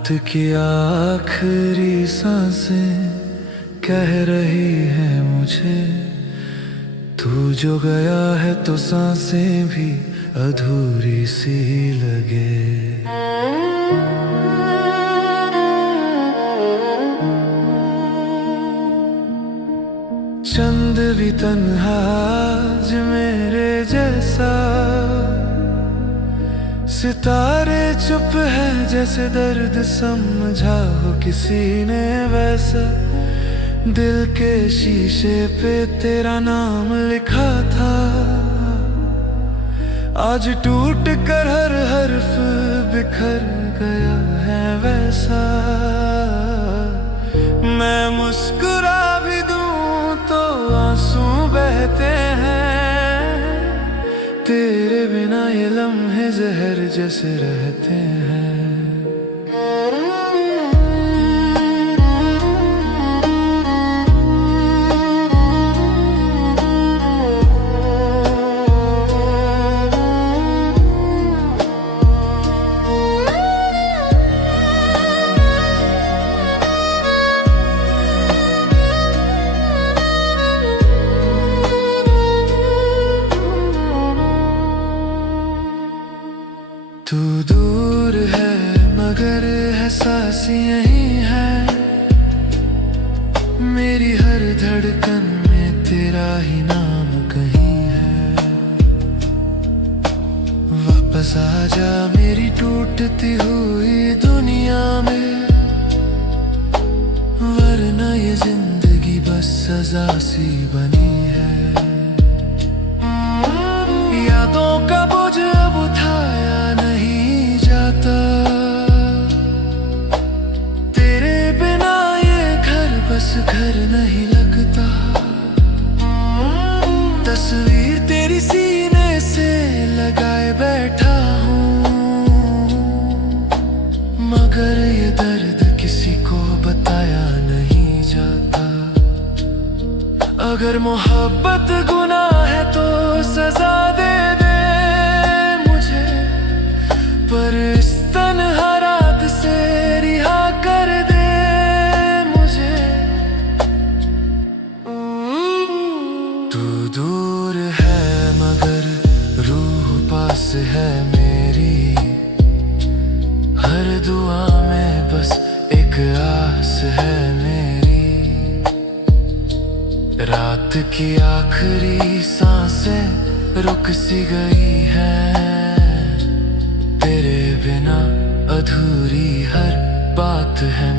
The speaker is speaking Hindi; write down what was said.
वक्त की आखिरी सांसें कह रही है मुझे, तू जो गया है तो सांसें भी अधूरी सी लगे। चंद भी तन्हा आज मेरे जैसा, सितारे चुप है जैसे दर्द समझा हो किसी ने वैसा। दिल के शीशे पे तेरा नाम लिखा था, आज टूट कर हर हर्फ बिखर गया है वैसा। मैं मुस्कुरा भी दूं तो आंसू बहते हैं, तेरे बिना ये लम्हे जहर जैसे रहते हैं। तू दूर है मगर एहसास यही है, मेरी हर धड़कन में तेरा ही नाम कहीं है। वापस आजा मेरी टूटती हुई दुनिया में, वरना ये जिंदगी बस सजा सी बनी है। यादों का बोझ अब उठाया नहीं जाता, तेरे बिना ये घर बस घर नहीं लगता। तस्वीर तेरी सीने से लगाए बैठा हूँ, मगर ये दर्द किसी को बताया नहीं जाता। अगर मोहब्बत गुनाह है तो सजा दे मुझे, पर इस तन्हा रात से रिहा कर दे मुझे। तू दूर है मगर रूह पास है मेरी, हर दुआ में बस एक आस है मेरी। रात की आखिरी सांसें रुक सी गई हैं, तेरे बिना अधूरी हर बात है।